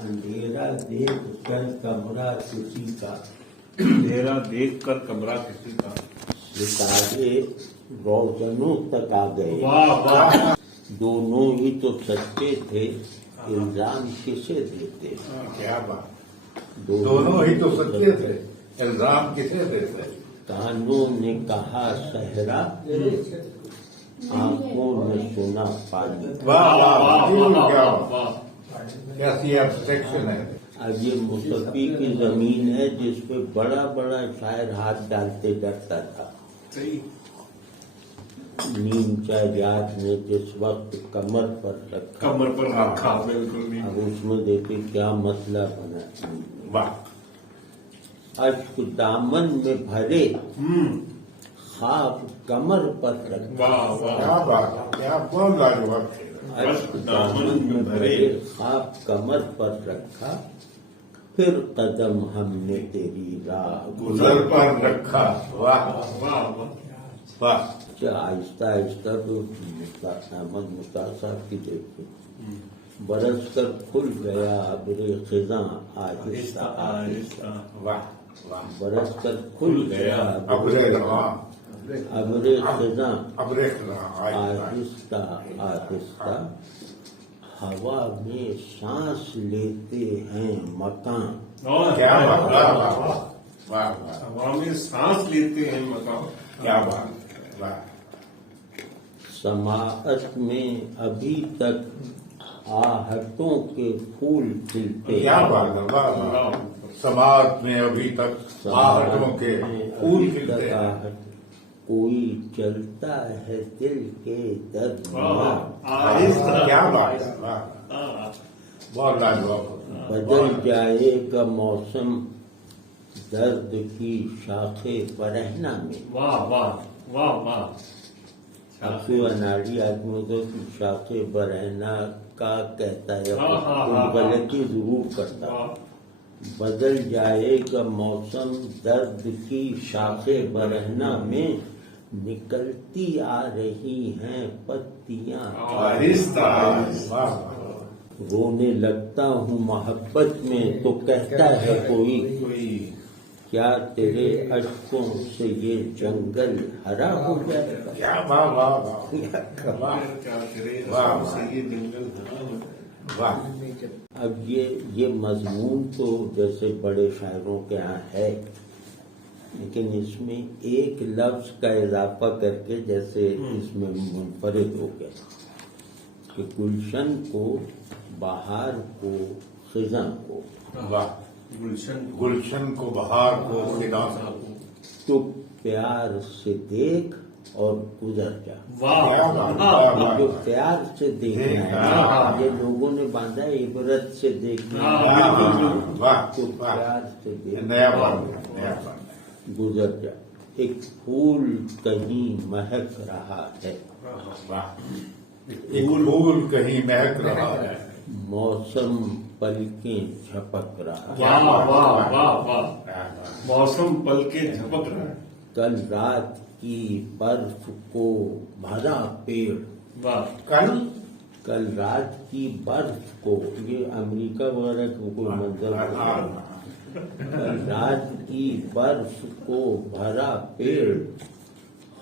اندھیرا دیکھ کر کمرہ کسی کا، اندھیرا دیکھ کر کمرہ کسی کا، ستارے روشنوں تک آ گئے، واہ واہ، دونوں ہی تو سچے تھے، الزام کسے دیتے؟ کیا بات، دونوں ہی تو سچے تھے، الزام کسے دیتے؟ کانوں نے کہا صحرا، آنکھوں نے سنا پانی۔ واہ واہ، کیا واہ، کیسی ایبسٹریکشن ہے۔ اب یہ مصفی کی زمین ہے جس پہ بڑا بڑا شاعر ہاتھ ڈالتے ڈرتا تھا۔ صحیح، نیمچا یاد نے جس وقت کمر پر رکھا، کمر پر رکھا، بالکل نہیں، اب اس میں دیکھیں کیا مسئلہ بنا، واہ، اشک دامن میں بھرے، خواب کمر پر رکھا، واہ واہ، کیا بات، کیا بہت لاجواب تھے۔ اشک دامن میں بھرے، خواب کمر پر رکھا، پھر قدم ہم نے تیری راہ گزر پر رکھا، واہ واہ واہ، واہ، آہستہ آہستہ تو احمد مختار صاحب کی دیکھتے، برس کر کھل گیا ابر خزاں آہستہ آہستہ، واہ واہ، برس کر کھل گیا ابرے رواں، ابر خزاں ابرے رواں، آہستہ آہستہ، ہوا میں سانس لیتے ہیں مکان، کیا بات، واہ واہ واہ واہ، ہوا میں سانس لیتے ہیں مقام، کیا بات، واہ، سماعت میں ابھی تک آہٹوں کے پھول کھلتے، کیا بات ہے، واہ واہ، سماعت میں ابھی تک آہٹوں کے پھول کھلتے ہیں۔ آہٹ، کوئی چلتا ہے دل کے درمیان، آہستہ، کیا بات ہے، واہ، بہت لاجواب، بدل جائے گا موسم درد کی شاخیں برہنہ میں، واہ واہ واہ واہ، افسو اناڑی آدمی کو شاخیں برہنہ کا کہتا ہے، ہاں، کوئی غلطی ضرور کرتا، بدل جائے گا موسم درد کی شاخیں برہنہ میں، نکلتی آ رہی ہیں پتیاں، آہستہ آہستہ، واہ واہ، رونے لگتا ہوں محبت میں تو کہتا ہے کوئی، کیا تیرے اشکوں سے یہ جنگل ہرا ہو جائے گا؟ کیا واہ واہ واہ، کیا کرے ہم سے یہ جنگل بنا ہو۔ واہ، اب یہ مضمون تو جیسے بڑے شاعروں کے ہاں ہے، لیکن اس میں ایک لفظ کا اضافہ کر کے جیسے اس میں منفرد ہو گیا کہ گلشن کو، بہار کو، خزاں کو، واہ، گلشن کو، بہار کو، خزاں کو، تو پیار سے دیکھ اور گزر جا۔ واہ، یہ جو پیار سے دیکھنا ہے نا، یہ لوگوں نے باندھا ہے عبرت سے دیکھنا ہے، واہ، تو پیار سے دیکھ، نیا بات، نیا بات، گزر جا۔ ایک پھول کہیں مہک رہا ہے، واہ، ایک پھول کہیں مہک رہا ہے، موسم پلکیں جھپک رہا ہے، واہ واہ واہ واہ، موسم پل کے جھپک رہا ہے، کل رات کی برف کو بھرا پیڑ، واہ، کل رات کی برف کو، یہ امریکہ وغیرہ کو کوئی منظر ہوتا ہے، کل رات کی برف کو بھرا پیڑ،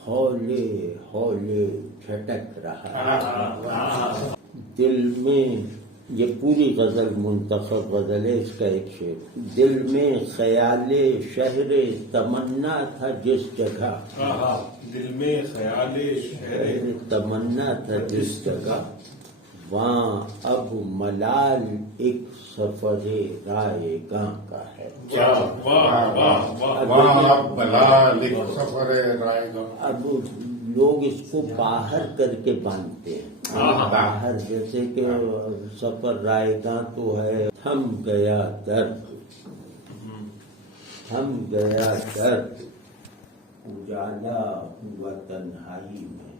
ہولے ہولے جھٹک رہا ہے، دل میں، یہ پوری غزل منتخب غزل ہے، اس کا ایک شعر، دل میں خیال شہر تمنا تھا جس جگہ، دل میں خیال شہر تمنا تھا جس جگہ، وہاں اب ملال ایک سفر رائے گاں کا ہے، واہ واہ واہ، وہاں ملال ایک سفر رائے گاں، اب لوگ اس کو باہر کر کے باندھتے ہیں، باہر جیسے کہ سفر رائے گاں تو ہے، تھم گیا درد، تھم گیا درد، اجالا ہوا تنہائی میں،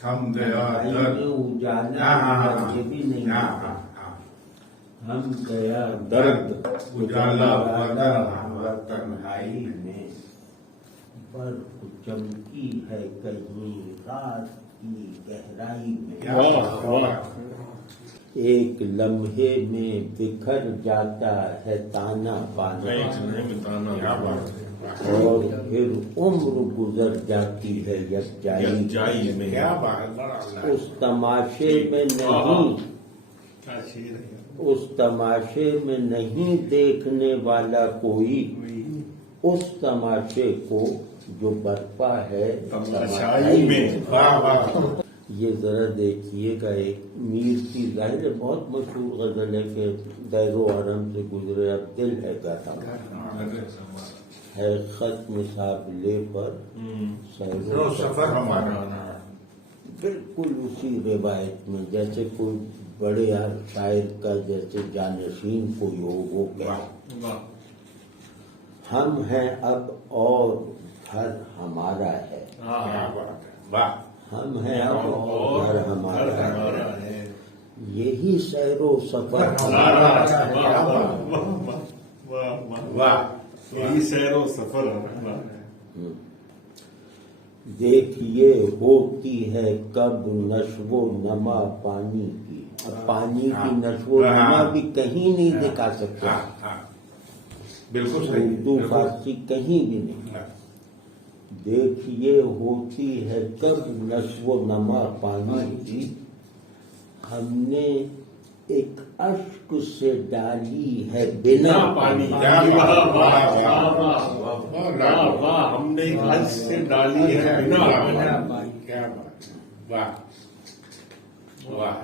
تھم گیا تنہائی درد، میں اجالا یہ بھی نہیں ہے، تھم گیا درد، اجالا ہوا تنہائی میں، برف چمکی ہے کہیں رات کی گہرائی میں، ایک لمحے میں بکھر جاتا ہے تانا بانا، کیا بات ہے، اور پھر عمر گزر جاتی ہے یکجائی میں، کیا بات ہے، بڑا اللہ۔ اس تماشے میں نہیں، کیا شیر ہے۔ اس تماشے میں نہیں دیکھنے والا کوئی، اس تماشے کو جو برپا ہے تماشائی میں۔ واہ واہ، یہ ذرا دیکھیے گا، ایک میر کی ظاہر ہے بہت مشہور غزل ہے کہ دیر و حرم سے گزرے اب دل ہے گاتا، ہے ختم سابلے پر سیر جو و سفر ہمارا، بالکل اسی روایت میں، جیسے کوئی بڑے شاعر کا جیسے جانشین کوئی ہو وہ کہ ہم ہیں اب اور گھر ہمارا ہے، کیا بات ہے، واہ، ہم ہیں اب اور گھر ہمارا ہے، یہی سیر و سفر ہمارا ہے۔ واہ، یہی سیر و سفر ہے۔ دیکھیے ہوتی ہے کب نشو و نما پانی کی، اب پانی کی نشو و نما بھی کہیں نہیں دکھا سکتے، ہاں ہاں، بالکل صحیح، اردو بالکل۔ فارسی کہیں بھی نہیں۔ دیکھیے ہوتی ہے کب نشو و نما پانی کی، ہم نے ایک اشک سے ڈالی ہے بنا پانی، کیا بات ہے، واہ واہ، واہ، ہم نے حج سے ڈالی ہے بنا پانی۔ کیا بات ہے، واہ واہ،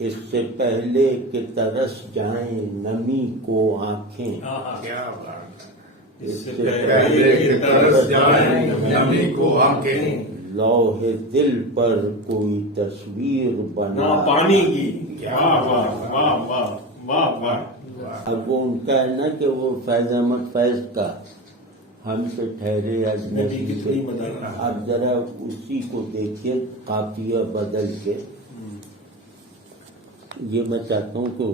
اس سے پہلے کہ ترس جائیں نمی کو آنکھیں، کیا بات ہے، اس سے پہلے کہ ترس جائیں نمی کو آنکھیں، لوح دل پر کوئی تصویر بنا پانی کی۔ واہ واہ واہ واہ واہ واہ۔ اب وہ ان کا ہے نا کہ وہ فیض احمد فیض کا ہم سے ٹھہرے اجنبی سے، اب ذرا اسی کو دیکھیے قافیہ بدل کے، یہ میں چاہتا ہوں کہ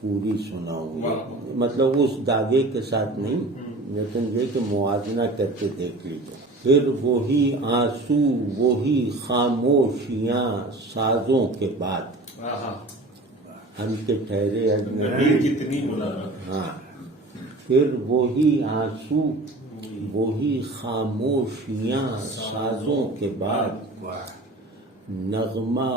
پوری سناؤں، مطلب اس دعوے کے ساتھ نہیں، لیکن یہ کہ موازنہ کر کے دیکھ لیجیے۔ پھر وہی آنسو وہی خاموشیاں سازوں کے بعد، ہم کے ٹھہرے اجنبی، کتنی ملاقات۔ ہاں، پھر وہی آنسو وہی خاموشیاں سازوں کے بعد، نغمہ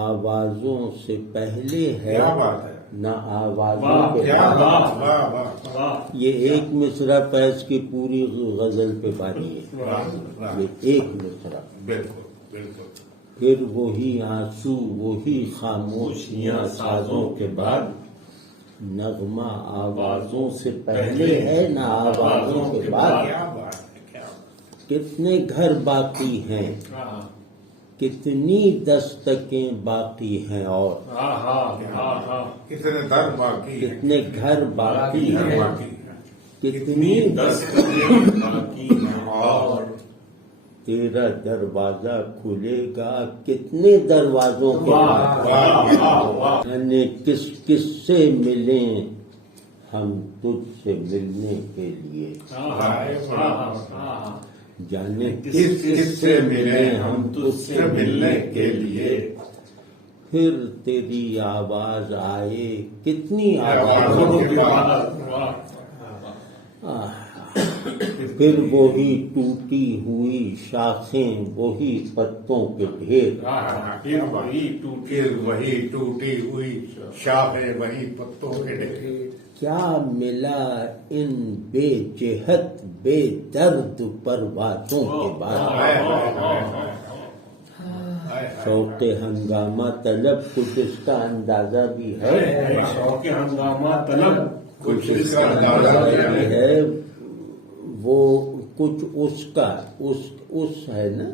آوازوں سے پہلے ہے کیا بات ہے، نہ آوازوں کے کیا بعد۔ بات، واہ واہ واہ یہ ایک مصرع فیض کی پوری غزل پہ باری ہے، واہ، یہ ایک مصرع۔ بالکل بالکل، پھر وہی آنسو وہی خاموشیاں سازوں کے بعد، نغمہ آوازوں سے پہلے ہے نہ آوازوں کے بعد، کیا بات ہے، کیا بات، کتنے گھر باقی ہیں کتنی دستکیں باقی ہیں، اور کتنے در باقی ہیں، کتنے گھر باقی در ہیں، باقی ہیں، کتنی باقی اور تیرا دروازہ کھلے گا کتنے دروازوں کے بعد، یعنی کس کس سے ملیں ہم تجھ سے ملنے کے لیے، جانے کس کس سے ملیں ہم تجھ سے ملنے کے لیے، پھر تیری آواز آئے کتنی آوازوں کے بعد، پھر وہی ٹوٹی ہوئی شاخیں وہی پتوں کے ڈھیر، پھر وہی ٹوٹی ہوئی شاخیں وہی پتوں کے ڈھیر، کیا ملا ان بے جہت بے درد پروازوں کے بعد، شوق ہنگامہ طلب کچھ اس کا اندازہ بھی ہے، شوق ہنگامہ طلب کچھ اس کا اندازہ بھی ہے، وہ کچھ اس کا اس ہے نا،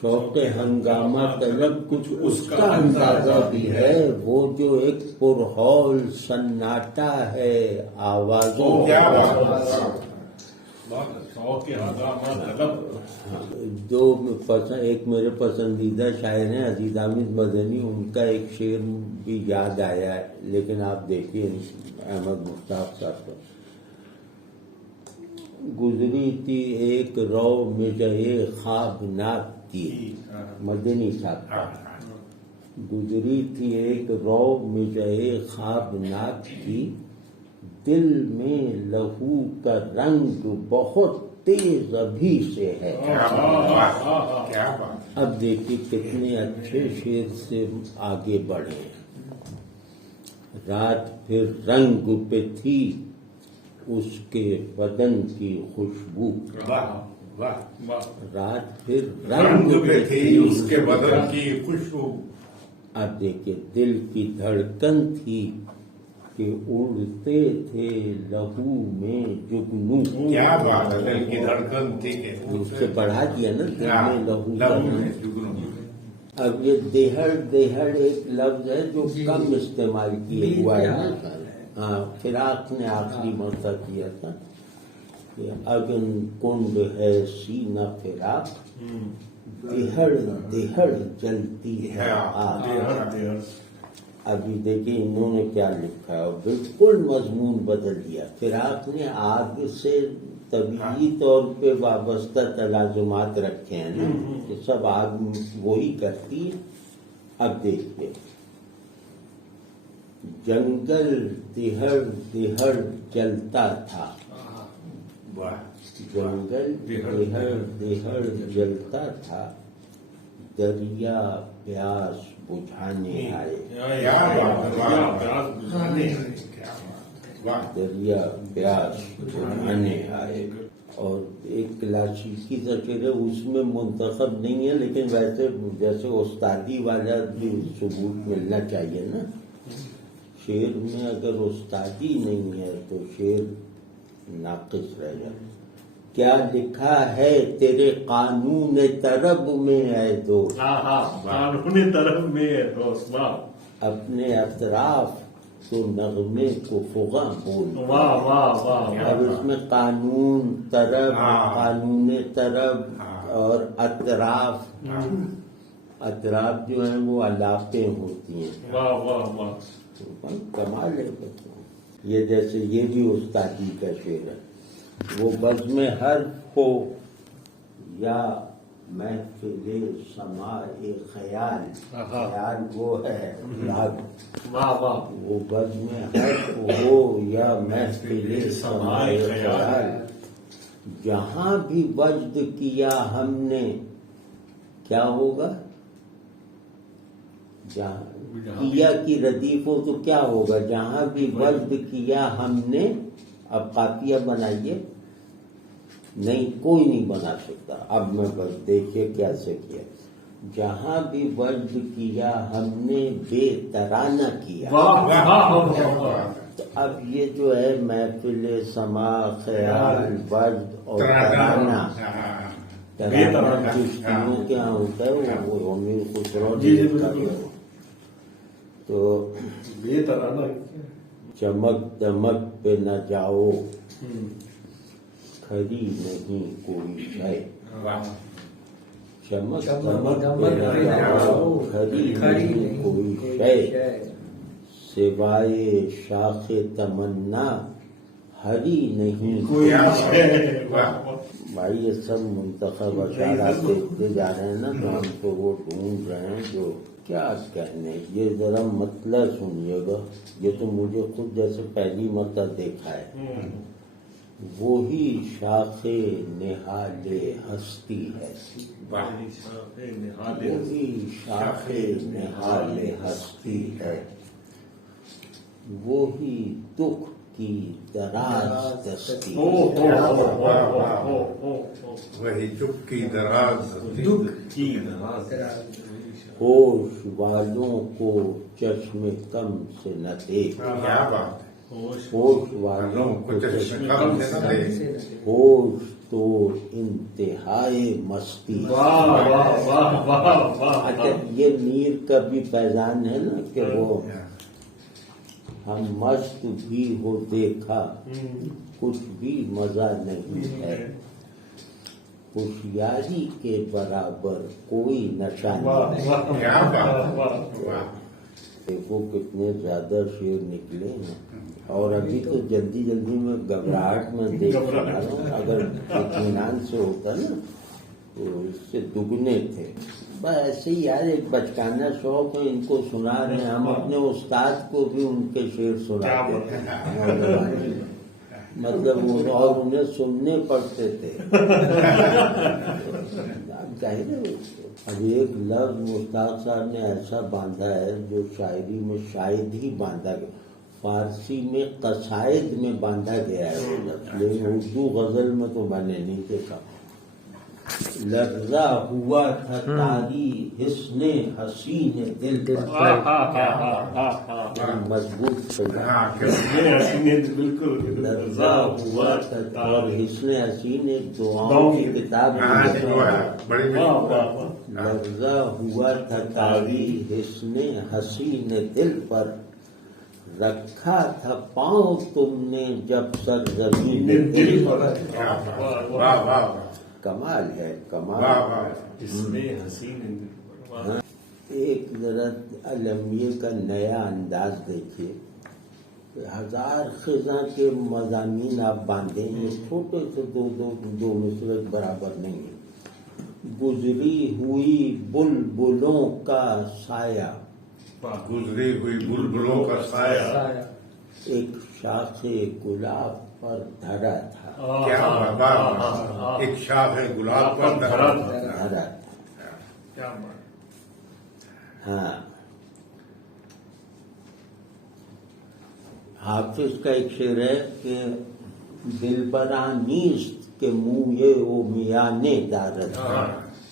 شوق ہنگامہ طلب کچھ اس کا اندازہ بھی ہے، وہ جو ایک پرہول سناٹا ہے آوازوں کیا کا، شوق ہنگامہ طلب۔ دو ایک میرے پسندیدہ شاعر ہیں عزیز حامد مدنی، ان کا ایک شعر بھی یاد آیا ہے، لیکن آپ دیکھیے احمد مشتاق صاحب کا، گزری تھی ایک رو مجھے خوابناک کی، مدنی صاحب کا، گزری تھی ایک رو مجھے خوابناک کی، دل میں لہو کا رنگ بہت تیز ابھی سے ہے۔ کیا بات، کیا بات۔ اب دیکھیے کتنے اچھے شعر سے آگے بڑھے۔ رات پھر رنگ پہ تھی اس کے بدن کی خوشبو، واہ واہ، واہ، رات پھر رنگ پہ تھی اس کے بدن کی خوشبو۔ اب دیکھیے دل کی دھڑکن تھی کہ اڑتے تھے لہو میں جگنو۔ کیا بات ہے، دل کی دھڑکن تھی کہ اس سے بڑھا دیا نا دل میں لہو کا۔ لہو میں جگنو۔ اب یہ دیہڑ ایک لفظ ہے جو کم استعمال کیے ہوا ہے نا۔ ہاں، فراق نے آخری مرتبہ کیا تھا کہ اگن کنڈ ہے سینہ فراق، دہڑ جلتی ہے آگ۔ ابھی دیکھیں انہوں نے کیا لکھا ہے، بالکل مضمون بدل دیا۔ فراق نے آگ سے طبیعی طور پہ وابستہ تلازمات رکھے ہیں نا، کہ سب آگ وہی کرتی ہے۔ اب دیکھیے جنگل دہڑ جلتا تھا، جنگل دہڑ جلتا تھا، دریا پیاس بجھانے آئے، دریا پیاس بجھانے آئے۔ اور ایک کلاسیکی سا شعر ہے، اس میں منتخب نہیں ہے لیکن ویسے جیسے استادی والا بھی ثبوت ملنا چاہیے نا۔ شعر میں اگر استادی نہیں ہے تو شعر ناقص رہ جائے۔ کیا لکھا ہے تیرے قانون طرب میں اے دوست، قانون طرف میں ہے دوست، واہ اپنے اطراف تو نغمے کو فغاں بول۔ واہ واہ واہ۔ اب اس میں قانون طرب، قانون طرب اور اطراف، اطراف جو ہیں وہ علاقیں ہوتی ہیں۔ واہ واہ واہ، کمال ہے بچوں۔ یہ جیسے یہ بھی استادی کا شعر ہے، وہ بزم حرف ہو یا محفل سماع خیال، خیال وہ ہے راگ، واہ واہ، وہ بزم حرف ہو یا محفل سماع خیال، جہاں بھی وجد کیا ہم نے، کیا ہوگا؟ جہاں کیا کی ردیف ہو تو کیا ہوگا؟ جہاں بھی وجد کیا ہم نے، اب قافیہ بنائیے، نہیں کوئی نہیں بنا سکتا۔ اب میں بس دیکھیے کیسے کیا، جہاں بھی وجد کیا ہم نے بے ترانہ کیا۔ تو اب یہ جو ہے محفل سماع خیال وجد اور ترانہ، ترانہ چشتیوں کے یہاں ہوتا ہے، وہ امیر خسرو نے تو بے ترانہ، چمک دمک پہ نہ جاؤ کھری نہیں کوئی شے، چمک دمک پہ نہ جاؤ کھری نہیں کوئی شے، سوائے شاخ تمنا ہری نہیں کوئی شے۔ بھائی یہ سب منتخب اشعارات دیکھتے جا رہے ہیں نا، تو ہم تو وہ ڈھونڈ رہے ہیں جو کیا کہنے۔ یہ ذرا مطلب سنیے گا، یہ تو مجھے خود جیسے پہلی مرتبہ دیکھا ہے۔ وہی شاخ نہال ہستی ہے، وہی شاخ نہال ہستی ہے، وہی دکھ کی دراز دستی ہے، وہی چپ کی دراز دکھ کی دراز، ہوش والوں کو چشم کم سے نہ دیکھ، کیا بات ہے، ہوش والوں کو چشم کم سے نہ دیکھ، ہوش تو انتہائی مستی۔ واہ واہ واہ واہ واہ۔ اچھا یہ میر کا بھی فیضان ہے نا کہ وہ ہم مست بھی ہو دیکھا کچھ بھی مزہ نہیں ہے، ہوشیاری کے برابر کوئی نشہ نہیں۔ کیا بات ہے، دیکھو کتنے زیادہ شعر نکلے ہیں، اور ابھی تو جلدی جلدی میں گھبراہٹ میں دیکھ رہا ہوں، اگر اطمینان سے ہوتا نا تو اس سے دگنے تھے. بس ایسے ہی یار ایک بچکانہ شوق ہے، ان کو سنا رہے ہیں. ہم اپنے استاد کو بھی ان کے شعر سناتے تھے، مطلب وہ اور انہیں سننے پڑتے تھے. اب ایک لفظ مشتاق صاحب نے ایسا باندھا ہے جو شاعری میں شاید ہی باندھا گیا، فارسی میں قصائد میں باندھا گیا ہے وہ لفظ، لیکن اردو غزل میں تو میں نے نہیں دیکھا. لرزا ہوا تھا تاری حسن حسین دل پر، مضبوط بالکل لرزا ہوا تھا. اور حسن حسین ایک دعاؤں کی کتاب لرزا ہوا تھا تاری حسن حسین دل پر، رکھا تھا پاؤں تم نے جب سرزمین دل پر. کمال ہے، کمال. ایک ذرا المیہ کا نیا انداز دیکھیے. 1000 خزاں کے مضامین آپ باندھیں، یہ چھوٹے سے دو مصرع برابر نہیں ہے. گزری ہوئی بلبلوں کا سایہ، گزری ہوئی بلبلوں کا سایہ ایک شاخ گلاب پر دھرا تھا. کیا بات، ایک شاخ گلاب پر دھرا دھرا تھا. ہاں، حافظ کا ایک شعر ہے کہ دلبراں نیست کے منہ او میانے دارد،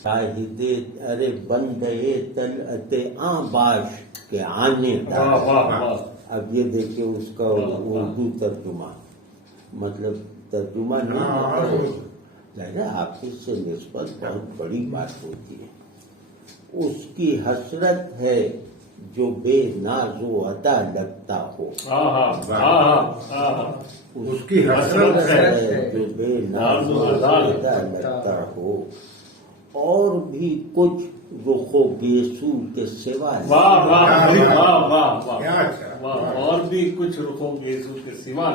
شاہد ارے بندے طلعت آں باش کے آنے دارد. اب یہ دیکھیں اس کا اردو ترجمہ، مطلب ترجمہ نہیں، مطلب حافظ سے نسبت بہت بڑی بات ہوتی ہے. اس کی حسرت ہے جو بے ناز و ادا لگتا ہو، اس کی حسرت ہے جو بے ناز و ادا لگتا ہو، اور بھی کچھ رخ و گیسو کے سوا. اور بھی کچھ رخوں گیسو کے سوا.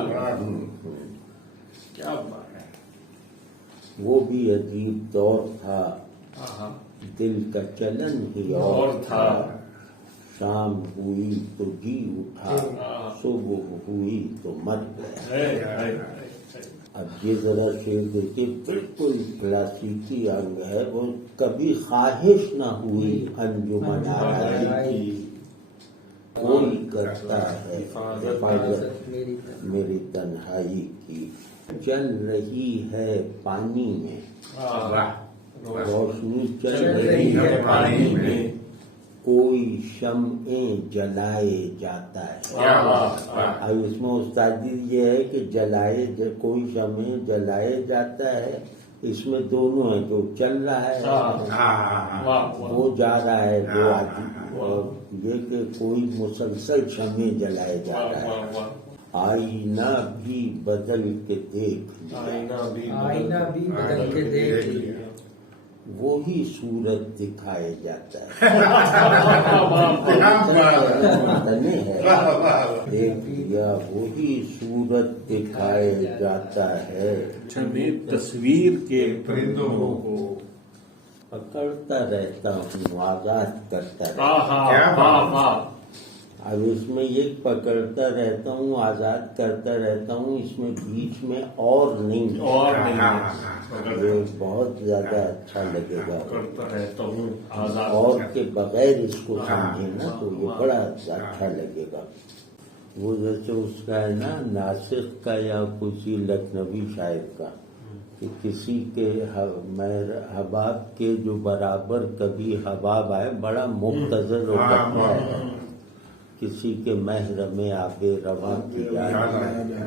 کیا بات ہے. وہ بھی عجیب دور تھا، دل کا چلن ہی اور تھا. شام ہوئی تو جی اٹھا، صبح ہوئی تو مر گیا. اب یہ ذرا شعر دیکھیے، بالکل کلاسیکی انگ ہے. وہ کبھی خواہش نہ ہوئی انجمن آرائی کی، کوئی کرتا ہے حفاظت میری تنہائی کی. چل رہی ہے پانی میں روشنی، چل رہی ہے پانی میں کوئی شمعیں جلائے جاتا ہے. اب اس میں استادی یہ ہے کہ جلائے کوئی شمعیں جلائے جاتا ہے. اس میں دونوں ہیں، جو چل رہا ہے وہ جا رہا ہے وہ آدمی، اور یہ کہ کوئی مسلسل شمعیں جلائے جا رہا ہے. آئینہ بھی بدل کے دیکھ، آئینہ بھی بدل کے دیکھ، وہی صورت دکھائے جاتا ہے. دیکھ لیا وہی صورت دکھائے جاتا ہے. تصویر کے پرندوں کو پکڑتا رہتا ہوں، آزاد کرتا رہتا کیا اب اس میں یہ پکڑتا رہتا ہوں، آزاد کرتا رہتا ہوں، اس میں بیچ میں اور نہیں، یہ بہت زیادہ اچھا لگے گا. کرتا رہتا ہوں آزاد، اور کے بغیر اس کو سمجھے نا تو یہ بڑا اچھا لگے گا. وہ جیسے اس کا ہے نا ناسخ کا یا کسی لکھنوی شاعر کا، کہ کسی کے حباب کے جو برابر کبھی حباب آئے، بڑا مختصر و کٹھا ہے. کسی کے محرم آب رواں کی یاد،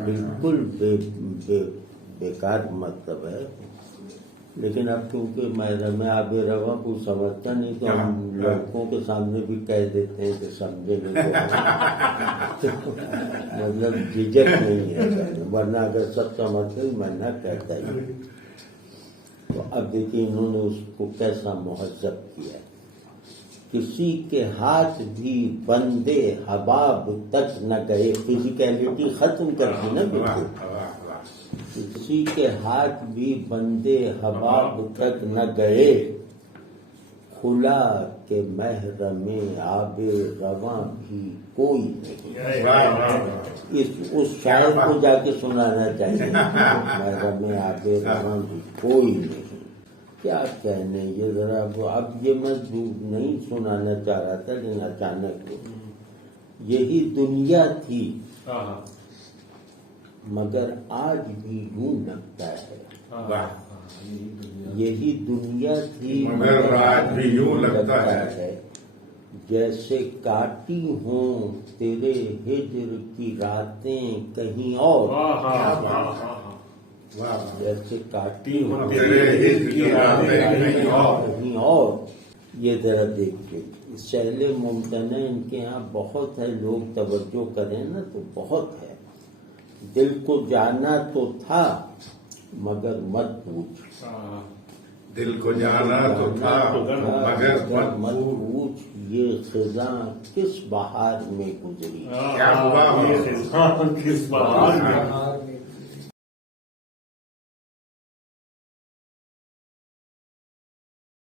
بالکل بیکار مطلب ہے. لیکن اب کیونکہ محرم آب رواں کو سمجھتا نہیں تو ہم لڑکوں کے سامنے بھی کہہ دیتے ہیں کہ سمجھے نہیں تو مطلب جھجک نہیں ہے، ورنہ اگر سب سمجھتے میں نہ کہتا ہی. تو اب دیکھیے انہوں نے اس کو کیسا مہذب کیا. کسی کے ہاتھ بھی بندے حباب تک نہ گئے، فزیکلٹی ختم کر دی نا بالکل. کسی کے ہاتھ بھی بندے حباب تک نہ گئے، کھلا کہ محرم آب رواں بھی کوئی نہیں۔ اس شاعر کو جا کے سنانا چاہیے، محرم آب رواں بھی کوئی نہیں۔ کیا کہنے یہ ذرا، اب یہ میں نہیں سنانا چاہ رہا تھا لیکن اچانک یہی دنیا تھی مگر آج بھی یوں لگتا ہے، یہی دنیا تھی مگر آج بھی یوں لگتا ہے، جیسے کاٹی ہوں تیرے ہجر کی راتیں کہیں اور، جیسے کاٹی ہوں تیرے ہجر کی راتیں کہیں اور۔ یہ ذرا دیکھیے سہل ممتنع ان کے ہاں بہت ہے، لوگ توجہ کریں نا تو بہت ہے۔ دل کو جانا تو تھا مگر مت پوچھ، دل کو جانا تو تھا مگر مت پوچھ، یہ خزاں کس بہار میں گزری، کیا ہوا یہ خزاں کس بہار میں